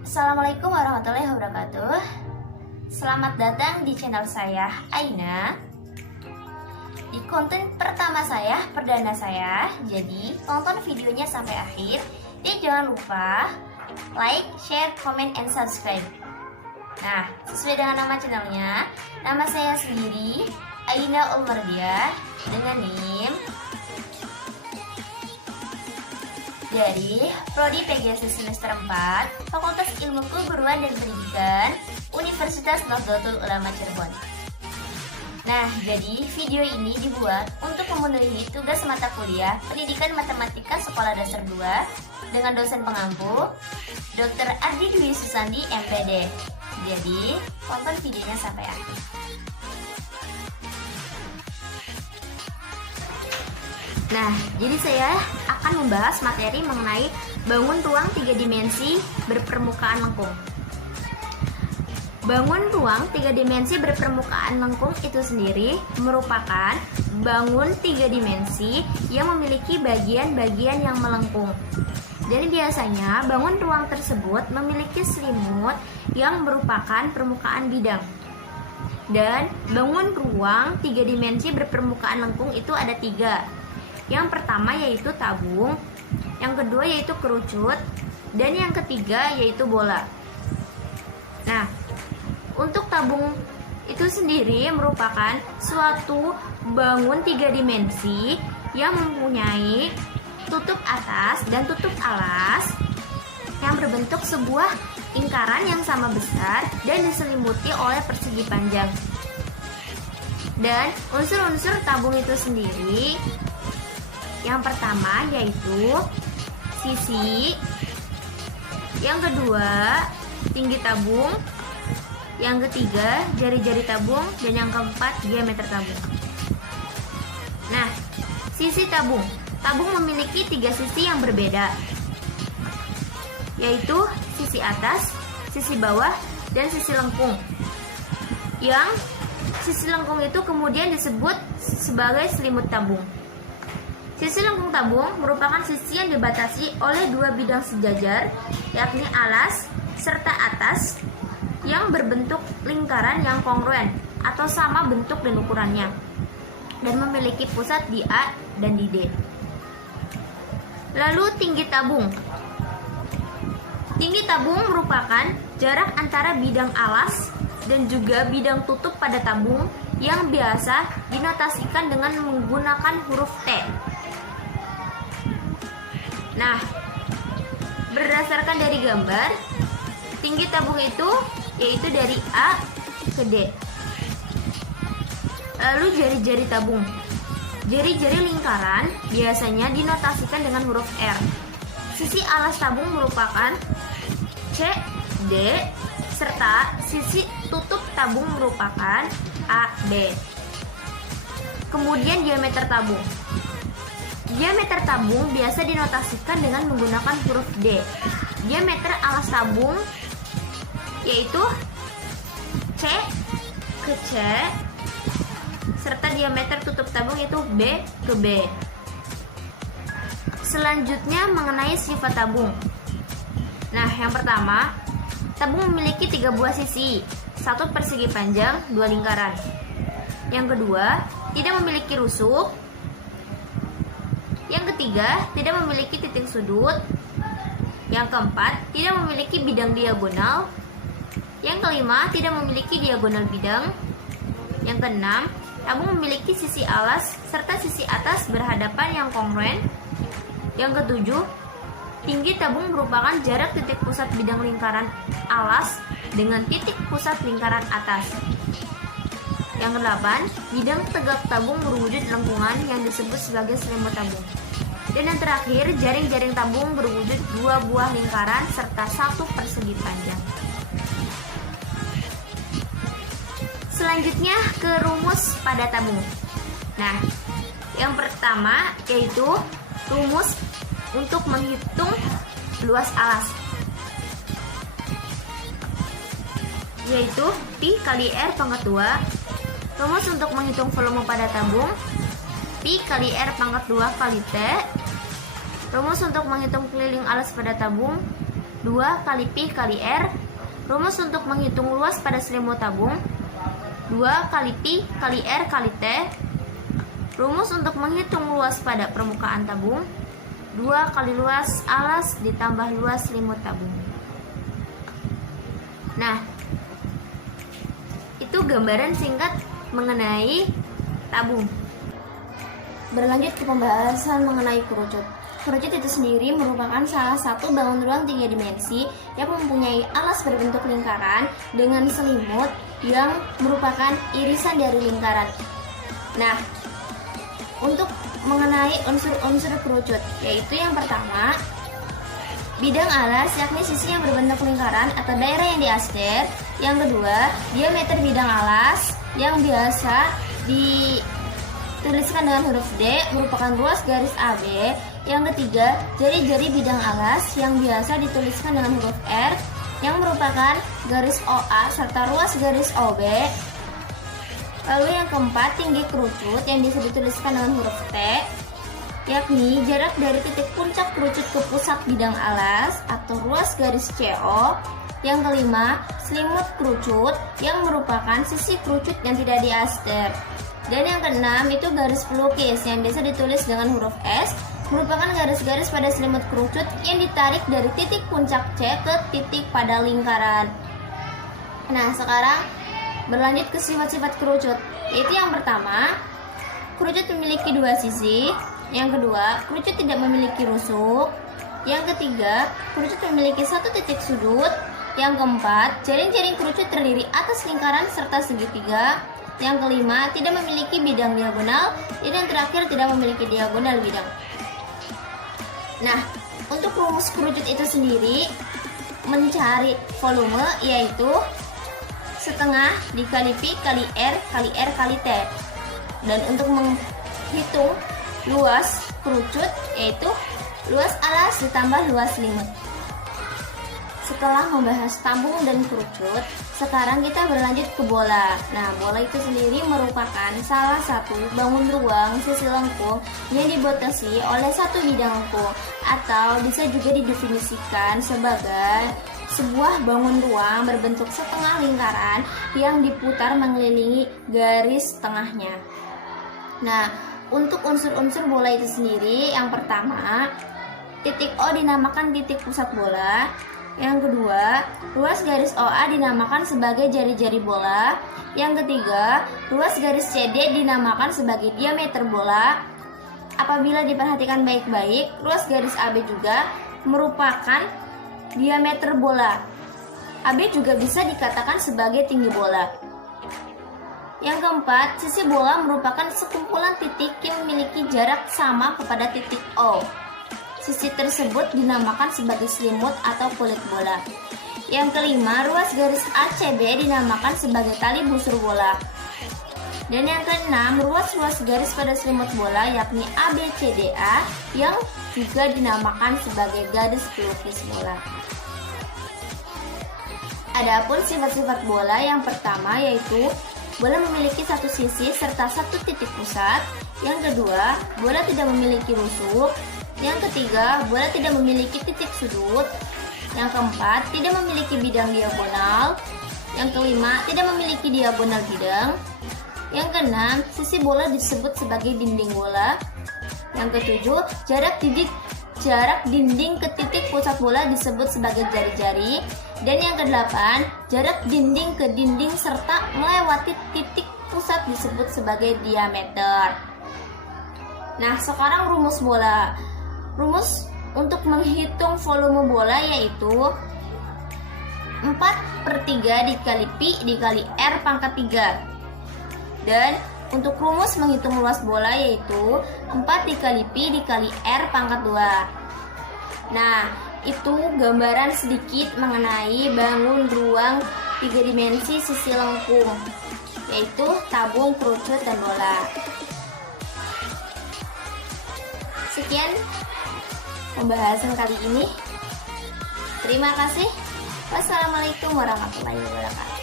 Assalamualaikum warahmatullahi wabarakatuh. Selamat datang di channel saya, Aina. Di konten pertama saya, perdana saya. Jadi tonton videonya sampai akhir. Dan jangan lupa like, share, comment, and subscribe. Nah, sesuai dengan nama channelnya, nama saya sendiri Aina Ulmardiah dengan NIM dari Prodi PGSD semester 4, Fakultas Ilmu Keguruan dan Pendidikan, Universitas Nahdlatul Ulama Cirebon. Nah, jadi video ini dibuat untuk memenuhi tugas mata kuliah Pendidikan Matematika Sekolah Dasar 2 dengan dosen pengampu Dr. Ardi Dwi Susandi, MPD. Jadi, tonton videonya sampai akhir. Nah, jadi saya akan membahas materi mengenai bangun ruang 3 dimensi berpermukaan lengkung. Bangun ruang 3 dimensi berpermukaan lengkung itu sendiri merupakan bangun 3 dimensi yang memiliki bagian-bagian yang melengkung. Dan biasanya bangun ruang tersebut memiliki selimut yang merupakan permukaan bidang. Dan bangun ruang 3 dimensi berpermukaan lengkung itu ada 3. Yang pertama yaitu tabung, yang kedua yaitu kerucut, dan yang ketiga yaitu bola. Nah, untuk tabung itu sendiri merupakan suatu bangun 3 dimensi yang mempunyai tutup atas dan tutup alas yang berbentuk sebuah lingkaran yang sama besar dan diselimuti oleh persegi panjang. Dan unsur-unsur tabung itu sendiri, yang pertama yaitu sisi, yang kedua tinggi tabung, yang ketiga jari-jari tabung, dan yang keempat diameter tabung. Nah, sisi tabung. Tabung memiliki 3 sisi yang berbeda, yaitu sisi atas, sisi bawah, dan sisi lengkung. Yang sisi lengkung itu kemudian disebut sebagai selimut tabung. Sisi lengkung tabung merupakan sisi yang dibatasi oleh 2 bidang sejajar, yakni alas serta atas, yang berbentuk lingkaran yang kongruen atau sama bentuk dan ukurannya, dan memiliki pusat di A dan di D. Lalu tinggi tabung. Tinggi tabung merupakan jarak antara bidang alas dan juga bidang tutup pada tabung yang biasa dinotasikan dengan menggunakan huruf T. Nah, berdasarkan dari gambar, tinggi tabung itu yaitu dari A ke D. Lalu jari-jari tabung. Jari-jari lingkaran biasanya dinotasikan dengan huruf R. Sisi alas tabung merupakan C, D, serta sisi tutup tabung merupakan A, B. Kemudian diameter tabung. Diameter tabung biasa dinotasikan dengan menggunakan huruf D. Diameter alas tabung yaitu C ke C, serta diameter tutup tabung yaitu B ke B. Selanjutnya mengenai sifat tabung. Nah, yang pertama, tabung memiliki 3 buah sisi, 1 persegi panjang, 2 lingkaran. Yang kedua, tidak memiliki rusuk. Yang ketiga, tidak memiliki titik sudut. Yang keempat, tidak memiliki bidang diagonal. Yang kelima, tidak memiliki diagonal bidang. Yang keenam, tabung memiliki sisi alas serta sisi atas berhadapan yang kongruen. Yang ketujuh, tinggi tabung merupakan jarak titik pusat bidang lingkaran alas dengan titik pusat lingkaran atas. Yang kedelapan, bidang tegak tabung berwujud lengkungan yang disebut sebagai selimut tabung. Dan yang terakhir, jaring-jaring tabung berwujud 2 buah lingkaran serta 1 persegi panjang. Selanjutnya ke rumus pada tabung. Nah, yang pertama yaitu rumus untuk menghitung luas alas, yaitu Pi kali R pangkat 2. Rumus untuk menghitung volume pada tabung, Pi kali R pangkat 2 kali T Rumus untuk menghitung keliling alas pada tabung 2 kali Pi kali R. Rumus untuk menghitung luas pada selimut tabung 2 kali Pi kali R kali T. Rumus untuk menghitung luas pada permukaan tabung 2 kali luas alas ditambah luas selimut tabung. Nah, itu gambaran singkat mengenai tabung. Berlanjut ke pembahasan mengenai kerucut. Kerucut itu sendiri merupakan salah satu bangun ruang 3 dimensi yang mempunyai alas berbentuk lingkaran dengan selimut yang merupakan irisan dari lingkaran. Nah, untuk mengenai unsur-unsur kerucut, yaitu yang pertama, bidang alas yakni sisi yang berbentuk lingkaran atau daerah yang diaster. Yang kedua, diameter bidang alas yang biasa dituliskan dengan huruf D merupakan ruas garis AB. Yang ketiga, jari-jari bidang alas yang biasa dituliskan dengan huruf R yang merupakan garis OA serta ruas garis OB. Lalu yang keempat, tinggi kerucut yang bisa dituliskan dengan huruf T, yakni jarak dari titik puncak kerucut ke pusat bidang alas atau ruas garis CO. Yang kelima, selimut kerucut yang merupakan sisi kerucut yang tidak diaster. Dan yang keenam, itu garis pelukis yang bisa ditulis dengan huruf S, merupakan garis-garis pada selimut kerucut yang ditarik dari titik puncak C ke titik pada lingkaran. Nah, sekarang berlanjut ke sifat-sifat kerucut, yaitu yang pertama, kerucut memiliki dua sisi. Yang kedua, kerucut tidak memiliki rusuk. Yang ketiga, kerucut memiliki satu titik sudut. Yang keempat, jaring-jaring kerucut terdiri atas lingkaran serta segitiga. Yang kelima, tidak memiliki bidang diagonal. Dan yang terakhir, tidak memiliki diagonal bidang. Nah, untuk rumus kerucut itu sendiri, mencari volume yaitu setengah dikali Pi kali R kali T. Dan untuk menghitung luas kerucut yaitu luas alas ditambah luas selimut. Setelah membahas tabung dan kerucut, sekarang kita berlanjut ke bola. Nah, bola itu sendiri merupakan salah satu bangun ruang sisi lengkung yang dibatasi oleh satu bidang lengkung, atau bisa juga didefinisikan sebagai sebuah bangun ruang berbentuk setengah lingkaran yang diputar mengelilingi garis tengahnya. Nah, untuk unsur-unsur bola itu sendiri, yang pertama, titik O dinamakan titik pusat bola. Yang kedua, ruas garis OA dinamakan sebagai jari-jari bola. Yang ketiga, ruas garis CD dinamakan sebagai diameter bola. Apabila diperhatikan baik-baik, ruas garis AB juga merupakan diameter bola. AB juga bisa dikatakan sebagai tinggi bola. Yang keempat, sisi bola merupakan sekumpulan titik yang memiliki jarak sama kepada titik O. Sisi tersebut dinamakan sebagai selimut atau kulit bola. Yang kelima, ruas garis ACB dinamakan sebagai tali busur bola. Dan yang keenam, ruas-ruas garis pada selimut bola yakni ABCDA yang juga dinamakan sebagai garis pelukis bola. Adapun sifat-sifat bola, yang pertama yaitu bola memiliki satu sisi serta satu titik pusat. Yang kedua, bola tidak memiliki rusuk. Yang ketiga, bola tidak memiliki titik sudut. Yang keempat, tidak memiliki bidang diagonal. Yang kelima, tidak memiliki diagonal bidang. Yang keenam, sisi bola disebut sebagai dinding bola. Yang ketujuh, jarak dinding ke titik pusat bola disebut sebagai jari-jari. Dan yang kedelapan, jarak dinding ke dinding serta melewati titik pusat disebut sebagai diameter. Nah, sekarang rumus bola. Rumus untuk menghitung volume bola yaitu 4/3 dikali Pi dikali R pangkat 3. Dan untuk rumus menghitung luas bola yaitu 4 dikali Pi dikali R pangkat 2. Nah, itu gambaran sedikit mengenai bangun ruang 3 dimensi sisi lengkung, yaitu tabung, kerucut, dan bola. Sekian pembahasan kali ini. Terima kasih. Wassalamualaikum warahmatullahi wabarakatuh.